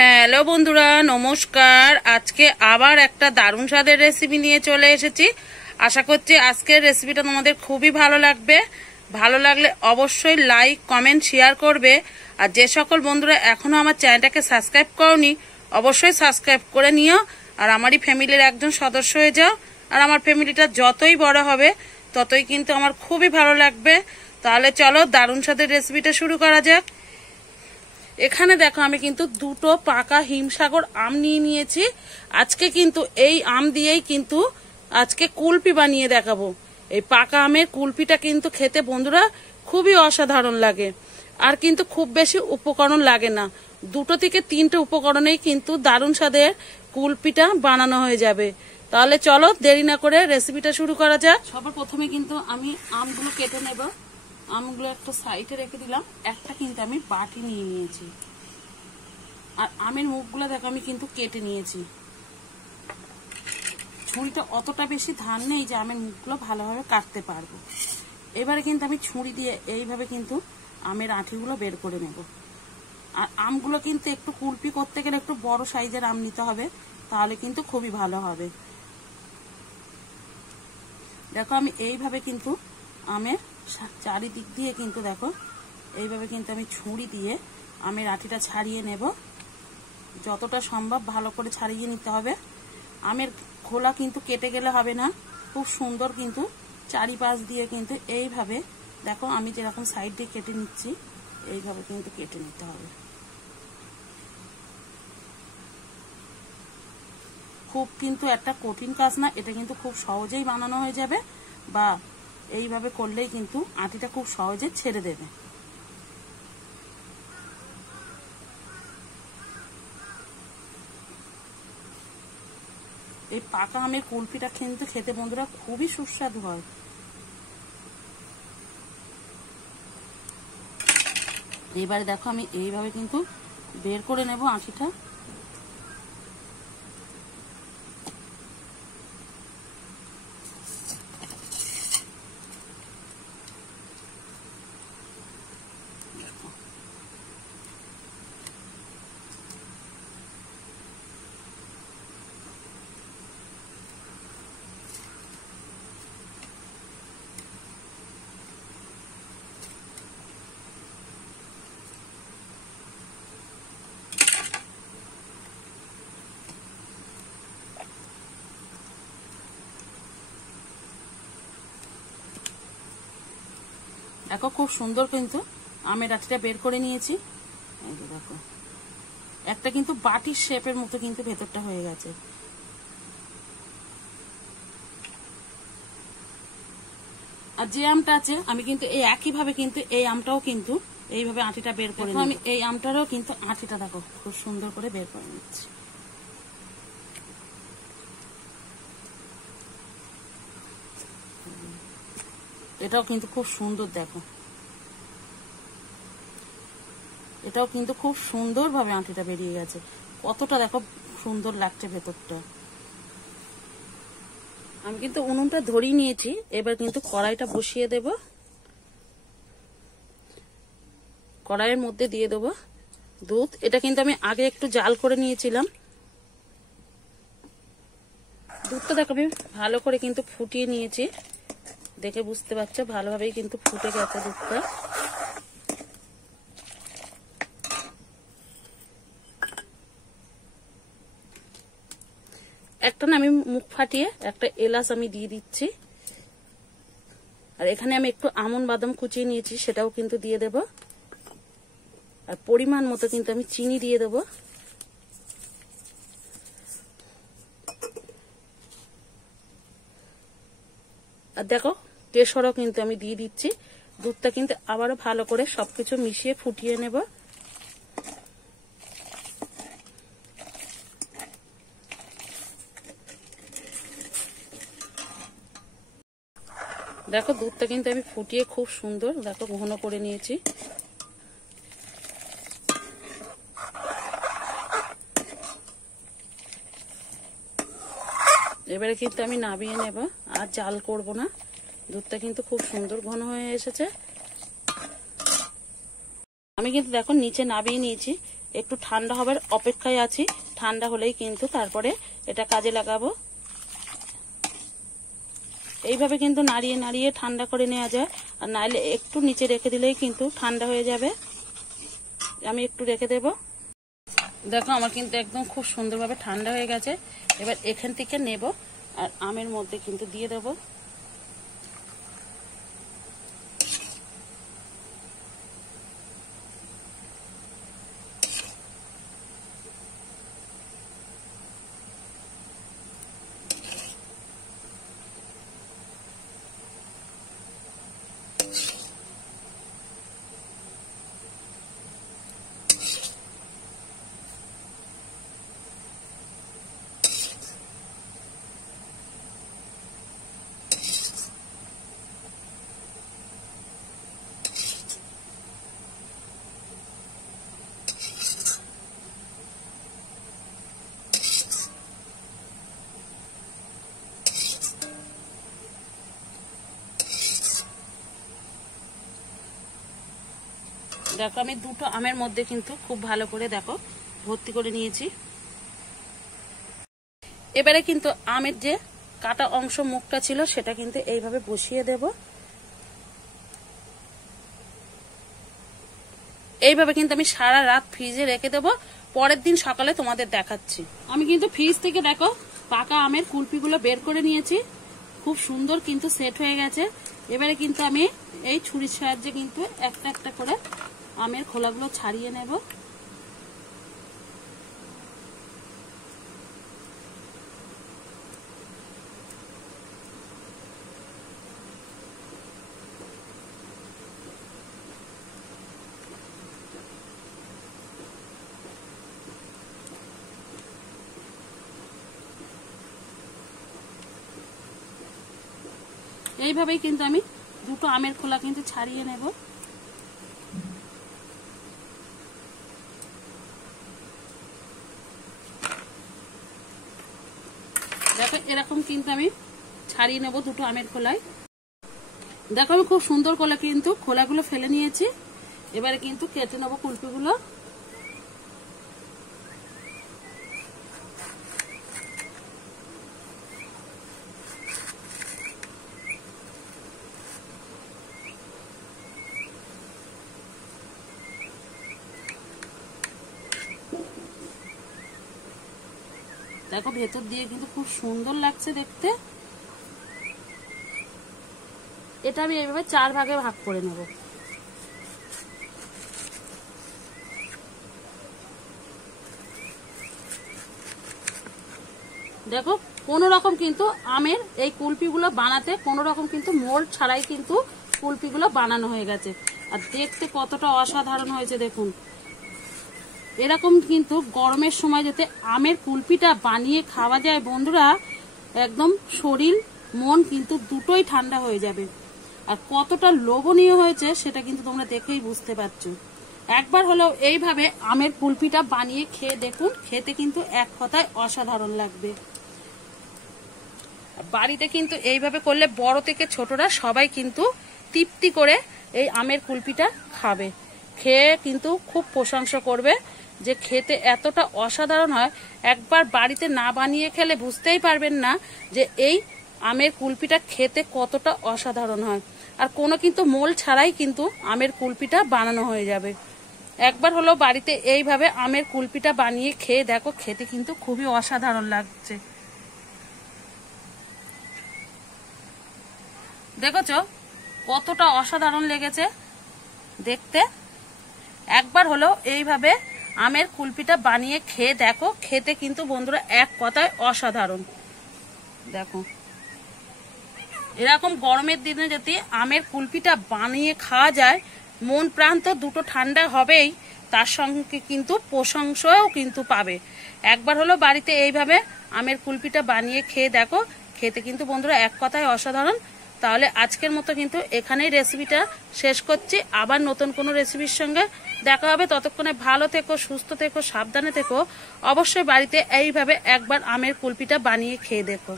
Hello বন্ধুরা, নমস্কার। আজকে আবার একটা দারুণ স্বাদের রেসিপি নিয়ে চলে এসেছি। আশা করছি আজকের রেসিপিটা তোমাদের খুবই ভালো লাগবে। ভালো লাগলে অবশ্যই লাইক, কমেন্ট, শেয়ার করবে। আর যে সকল বন্ধুরা এখনো আমার চ্যানেলটাকে সাবস্ক্রাইব করোনি, অবশ্যই সাবস্ক্রাইব করে নিও। আর আমারই ফ্যামিলির একজন সদস্য হয়ে যাও। আর আমার ফ্যামিলিটা যতই বড় হবে ততই কিন্তু আমার খুবই ভালো লাগবে। তাহলে চলো দারুণ স্বাদের রেসিপিটা শুরু করা যাক। এখানে দেখো আমি কিন্তু দুটো পাকা হিমসাগর আম নিয়ে নিয়েছি। আজকে কিন্তু এই আম দিয়েই কিন্তু আজকে কুলপি বানিয়ে দেখাবো। এই পাকা আমের কুলপিটা কিন্তু খেতে বন্ধুরা খুবই অসাধারণ লাগে। আর কিন্তু খুব বেশি উপকরণ লাগে না, দুটো থেকে তিনটে উপকরণেই কিন্তু দারুণ স্বাদের কুলপিটা বানানো হয়ে যাবে। তাহলে চলো দেরি না করে রেসিপিটা শুরু করা যাক। সবার প্রথমে কিন্তু আমি আমগুলো কেটে নেব। আমগুলো একটা সাইডে রেখে দিলাম। একটা কিন্তু আমি বাটি নিয়ে নিয়েছি। আর আমের মুখগুলো দেখো আমি কিন্তু কেটে নিয়েছি। ছুরিটা অতটা বেশি ধার নেই যে আমের মুখগুলো ভালোভাবে কাটতে পারবো। এবারে কিন্তু আমি ছুরি দিয়ে এইভাবে কিন্তু আমের আঁটিগুলো বের করে নেব। আর আমগুলো কিন্তু একটু কুলপি করতে গেলে একটু বড় সাইজের আম নিতে হবে, তাহলে কিন্তু খুবই ভালো হবে। দেখো আমি এইভাবে কিন্তু আমের চারিদিক দিয়ে কিন্তু দেখো এইভাবে কিন্তু আমি ছুরি দিয়ে আমের আঁটিটা ছাড়িয়ে নেব। যতটা সম্ভব ভালো করে ছাড়িয়ে নিতে হবে। আমের খোলা কিন্তু কেটে গেলে হবে না, খুব সুন্দর কিন্তু চারিপাশ দিয়ে কিন্তু এইভাবে দেখো আমি যেরকম সাইড দিয়ে কেটে নিচ্ছি এইভাবে কিন্তু কেটে নিতে হবে। খুব কিন্তু একটা কঠিন কাজ না, এটা কিন্তু খুব সহজেই বানানো হয়ে যাবে। বা এইভাবে করলেই কিন্তু আটিটা খুব সহজে ছেড়ে দেবে। এই পাকা আমের কুলপিটা কিন্তু খেতে বন্ধুরা খুবই সুস্বাদু হয়। এবারে দেখো আমি এইভাবে কিন্তু বের করে নেব আঁটিটা। দেখো খুব সুন্দর কিন্তু আমের আঁটিটা বের করে নিয়েছি। এই যে দেখো একটা কিন্তু বাটির শেপের মতো কিন্তু ভেতরটা হয়ে গেছে। আর যে আমটা আছে আমি কিন্তু এই একইভাবে কিন্তু এই আমটাও কিন্তু এইভাবে আঁটিটা বের করে আমি এই আমটারও কিন্তু আঁটিটা দেখো খুব সুন্দর করে বের করে নিচ্ছি। এটাও কিন্তু খুব সুন্দর, দেখো এটাও কিন্তু খুব সুন্দর ভাবে আঁটিটা বেরিয়ে গেছে। কতটা দেখো সুন্দর লাগছে ভেতরটা। আমি কিন্তু উনুনটা ধরিয়ে নিয়েছি। এবার কিন্তু কড়াইটা বসিয়ে দেব। কড়াইয়ের মধ্যে দিয়ে দেবো দুধ। এটা কিন্তু আমি আগে একটু জাল করে নিয়েছিলাম। দুধটা দেখো আমি ভালো করে কিন্তু ফুটিয়ে নিয়েছি। দেখে বুঝতে পারছো ভালোভাবেই কিন্তু ফুটে গেছে দুধটা। একটা না আমি মুখ ফাটিয়ে একটা এলাচ আমি দিয়ে দিচ্ছি। আর এখানে আমি একটু আমন্ড বাদাম কুচিয়ে নিয়েছি, সেটাও কিন্তু দিয়ে দেব। আর পরিমাণ মতো কিন্তু আমি চিনি দিয়ে দেব। আর দেখো কেশরও কিন্তু আমি দিয়ে দিচ্ছি। দুধটা কিন্তু আবারও ভালো করে সবকিছু মিশিয়ে ফুটিয়ে নেব। দেখো দুধটা কিন্তু আমি ফুটিয়ে খুব সুন্দর দেখো ঘন করে নিয়েছি। এবারে কিন্তু আমি নামিয়ে নেব, আর জাল করব না। দুধটা কিন্তু খুব সুন্দর ঘন হয়ে এসেছে। আমি কিন্তু দেখো নিচে নামিয়ে নিয়েছি। একটু ঠান্ডা হবার অপেক্ষায় আছি। ঠান্ডা হলেই কিন্তু তারপরে এটা কাজে লাগাবো। এইভাবে কিন্তু নাড়িয়ে নাড়িয়ে ঠান্ডা করে নেওয়া যায়, আর নাইলে একটু নিচে রেখে দিলেই কিন্তু ঠান্ডা হয়ে যাবে। আমি একটু রেখে দেব। দেখো আমার কিন্তু একদম খুব সুন্দরভাবে ঠান্ডা হয়ে গেছে। এবার এখান থেকে নেব আর আমের মধ্যে কিন্তু দিয়ে দেবো। দেখো আমি দুটো আমের মধ্যে কিন্তু খুব ভালো করে দেখো ভর্তি করে নিয়েছি। এবারে কিন্তু আমের যে কাটা অংশ মুখটা ছিল সেটা কিন্তু এইভাবে বসিয়ে দেব। এইভাবে কিন্তু আমি সারা রাত ফ্রিজে রেখে দেবো, পরের দিন সকালে তোমাদের দেখাচ্ছি। আমি কিন্তু ফ্রিজ থেকে দেখো পাকা আমের কুলপিগুলো বের করে নিয়েছি, খুব সুন্দর কিন্তু সেট হয়ে গেছে। এবারে কিন্তু আমি এই ছুরির সাহায্যে কিন্তু একটা একটা করে আমের খোলাগুলো ছাড়িয়ে নেব। এইভাবেই কিন্তু আমি দুটো আমের খোলা কিন্তু ছাড়িয়ে নেব। দেখো এরকম কিন্তু আমি ছাড়িয়ে নেব দুটো আমের খোলায়। দেখো আমি খুব সুন্দর করে কিন্তু খোলাগুলো ফেলে নিয়েছি। এবারে কিন্তু কেটে নেব কুলপিগুলো। দেখো ভেতর দিয়ে কিন্তু খুব সুন্দর লাগছে দেখতে। এটা আমি এইভাবে 4 ভাগে ভাগ করে নেব। দেখো কোনো রকম কিন্তু আমের এই কুলপিগুলো বানাতে কোনো রকম কিন্তু মোল্ড ছাড়াই কিন্তু কুলপিগুলো বানানো হয়ে গেছে, আর দেখতে কতটা অসাধারণ হয়েছে দেখুন। এরকম কিন্তু গরমের সময় যাতে আমের কুলপিটা বানিয়ে খাওয়া যায় বন্ধুরা, একদম শরীর মন কিন্তু দুটোই ঠান্ডা হয়ে যাবে। আর কতটা লোভনীয় হয়েছে সেটা কিন্তু তোমরা দেখেই বুঝতে পারছো। একবার হলেও এইভাবে আমের কুলপিটা বানিয়ে খেয়ে দেখুন, খেতে কিন্তু এক কথায় অসাধারণ লাগবে। বাড়িতে কিন্তু এইভাবে করলে বড় থেকে ছোটরা সবাই কিন্তু তৃপ্তি করে এই আমের কুলপিটা খাবে, খেয়ে কিন্তু খুব প্রশংসা করবে যে খেতে এতটা অসাধারণ হয়। একবার বাড়িতে না বানিয়ে খেলে বুঝতেই পারবেন না যে এই আমের কুলপিটা খেতে কতটা অসাধারণ হয়। আর কোনো কিন্তু মোল ছাড়াই কিন্তু আমের কুলপিটা বানানো হয়ে যাবে। একবার হলো বাড়িতে এইভাবে আমের কুলপিটা বানিয়ে খেয়ে দেখো, খেতে কিন্তু খুবই অসাধারণ লাগছে। দেখেছো কতটা অসাধারণ লেগেছে দেখতে। একবার হলো এইভাবে আমের কুলপিটা বানিয়ে খেয়ে দেখো, খেতে কিন্তু বন্ধুরা এক কথায় অসাধারণ। দেখো এরকম গরমের দিনে যদি আমের কুলপিটা বানিয়ে খাওয়া যায়, মন প্রাণ তো দুটো ঠান্ডা হবেই, তার সঙ্গে কিন্তু প্রশংসাও কিন্তু পাবে। একবার হলো বাড়িতে এইভাবে আমের কুলপিটা বানিয়ে খেয়ে দেখো, খেতে কিন্তু বন্ধুরা এক কথায় অসাধারণ। তাহলে আজকের মতো কিন্তু এখানেই রেসিপিটা শেষ করছি। আবার নতুন কোনো রেসিপির সঙ্গে দেখা হবে। ততক্ষণে ভালো থেকো, সুস্থ থেকো, সাবধানে থেকো। অবশ্যই বাড়িতে এইভাবে একবার আমের কুলপিটা বানিয়ে খেয়ে দেখো।